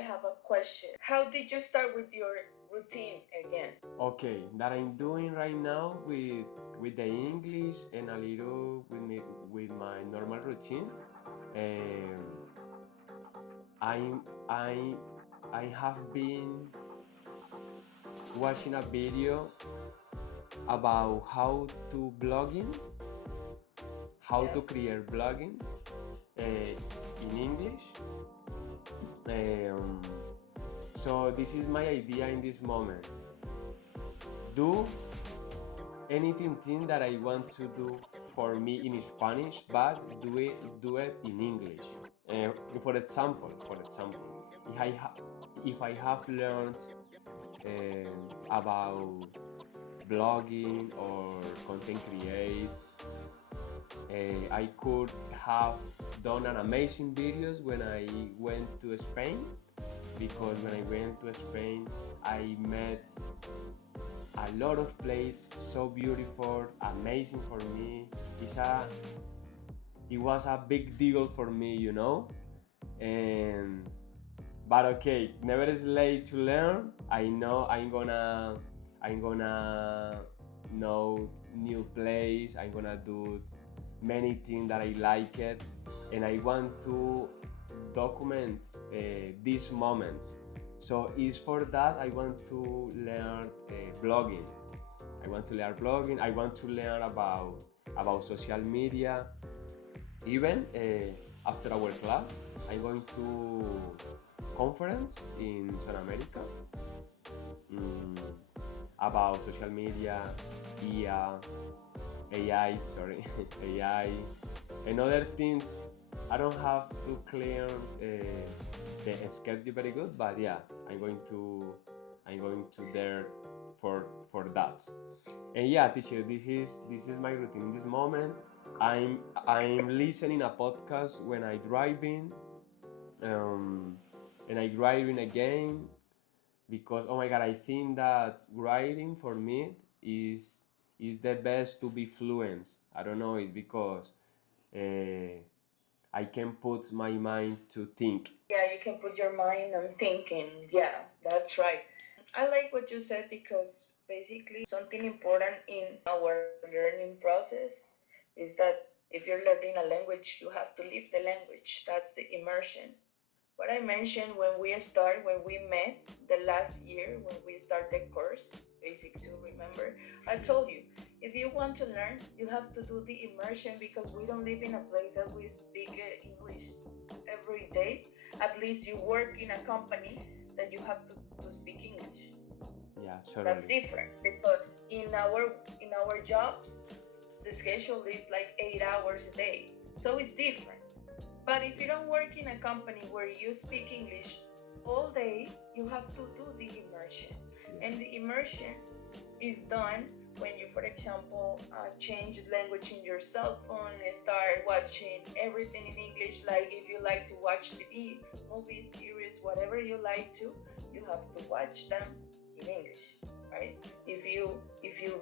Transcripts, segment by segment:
have a question. How did you start with your routine again? Okay, that I'm doing right now with the English and a little with my normal routine. Um, I I I have been watching a video about how to blogging, how Yeah. to create bloggings in English. Um, so this is my idea in this moment. Do anything that I want to do for me in Spanish, but do it in English. For example, if I have learned about blogging or content create, I could have done an amazing videos when I went to Spain, because when I went to Spain I met a lot of places so beautiful, amazing for me. It was a big deal for me, and but okay, never is late to learn. I know I'm gonna know new place. I'm gonna do many things that I like it, and I want to document these moments. So it's for that I want to learn blogging. I want to learn blogging. I want to learn about social media. Even after our class, I'm going to conference in South America, mm, about social media, IA, AI, sorry, AI, and other things. I don't have to clear the schedule very good, but yeah, I'm going to there for that. And yeah, teacher, this is my routine in this moment. I'm listening a podcast when I driving, um, and I driving again, because oh my god, I think that writing for me is the best to be fluent. I don't know, it's because uh, I can put my mind to think. Yeah, you can put your mind on thinking. Yeah, that's right. I like what you said because basically something important in our learning process is that if you're learning a language, you have to live the language. That's the immersion. What I mentioned when we met the last year, when we start the course, basic to remember, I told you, if you want to learn, you have to do the immersion because we don't live in a place that we speak English every day. At least you work in a company that you have to speak English. Yeah, That's totally. different because in our jobs, the schedule is like 8 hours a day. So it's different. But if you don't work in a company where you speak English all day, you have to do the immersion. Yeah. And the immersion is done when you, for example, change language in your cell phone and start watching everything in English. Like if you like to watch TV, movies, series, whatever you like to, you have to watch them in English, right? If you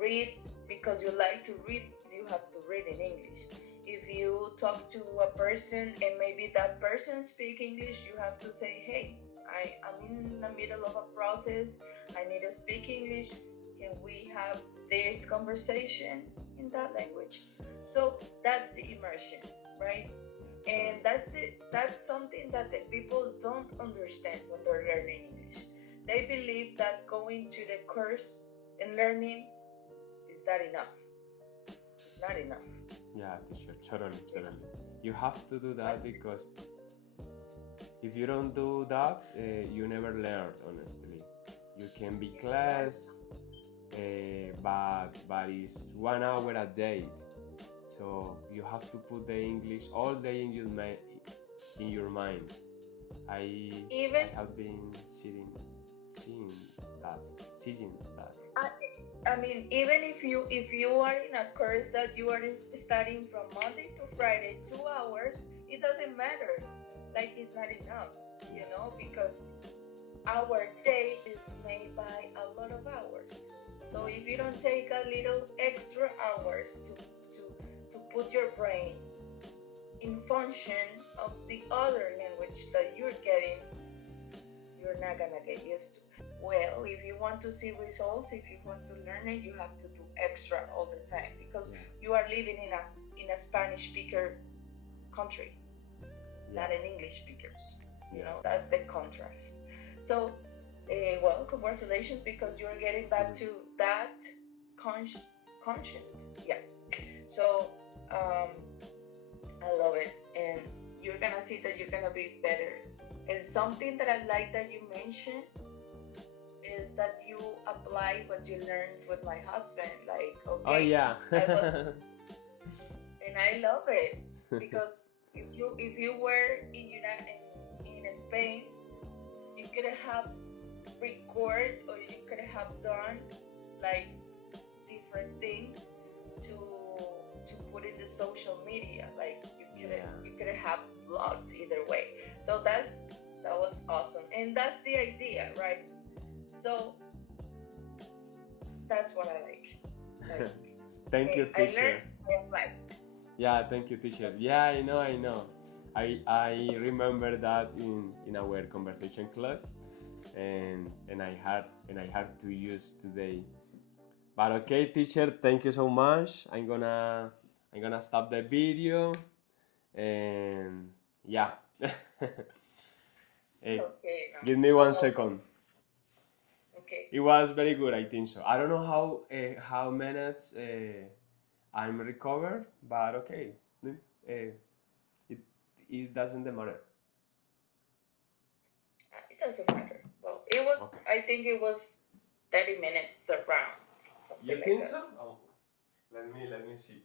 read because you like to read, you have to read in English. If you talk to a person and maybe that person speak English, you have to say, hey, I'm in the middle of a process. I need to speak English. Can we have this conversation in that language? So that's the immersion, right? And that's something that the people don't understand when they're learning English. They believe that going to the course and learning is that enough. It's not enough. Yeah, teacher, totally. You have to do It's not. that because if you don't do that, you never learn. Honestly, you can be It's not. class, but it's 1 hour a day. So you have to put the English all day in your mind. I Even I have been seeing that. I, I mean, even if you are in a course that you are studying from Monday to Friday, 2 hours, it doesn't matter. Like it's not enough, because our day is made by a lot of hours. So if you don't take a little extra hours to put your brain in function of the other language that you're getting, you're not gonna get used to. Well, if you want to see results, if you want to learn it, you have to do extra all the time because you are living in a Spanish speaker country, not an English speaker. You know, that's the contrast. So, well, congratulations because you're getting back to that conscient. Yeah. So, I love it, and you're gonna see that you're gonna be better. And something that I like that you mentioned is that you apply what you learned with my husband. Like, okay, oh yeah. And I love it because if you were in Spain, you could have record or you could have done like different things to put in the social media. Like you could have blogged either way. So that was awesome, and that's the idea, right? So that's what I like. Thank you, teacher. Yeah, thank you, teacher. Yeah, I know. I remember that in our conversation club, and I had to use today. But okay, teacher, thank you so much. I'm gonna stop the video, and yeah. Hey, okay, give me 1 second. Okay. It was very good, I think so. I don't know how minutes I'm recovered, but okay. It doesn't matter. It doesn't matter. Well, it was. Okay. I think it was 30 minutes around. You think so? Oh, let me see.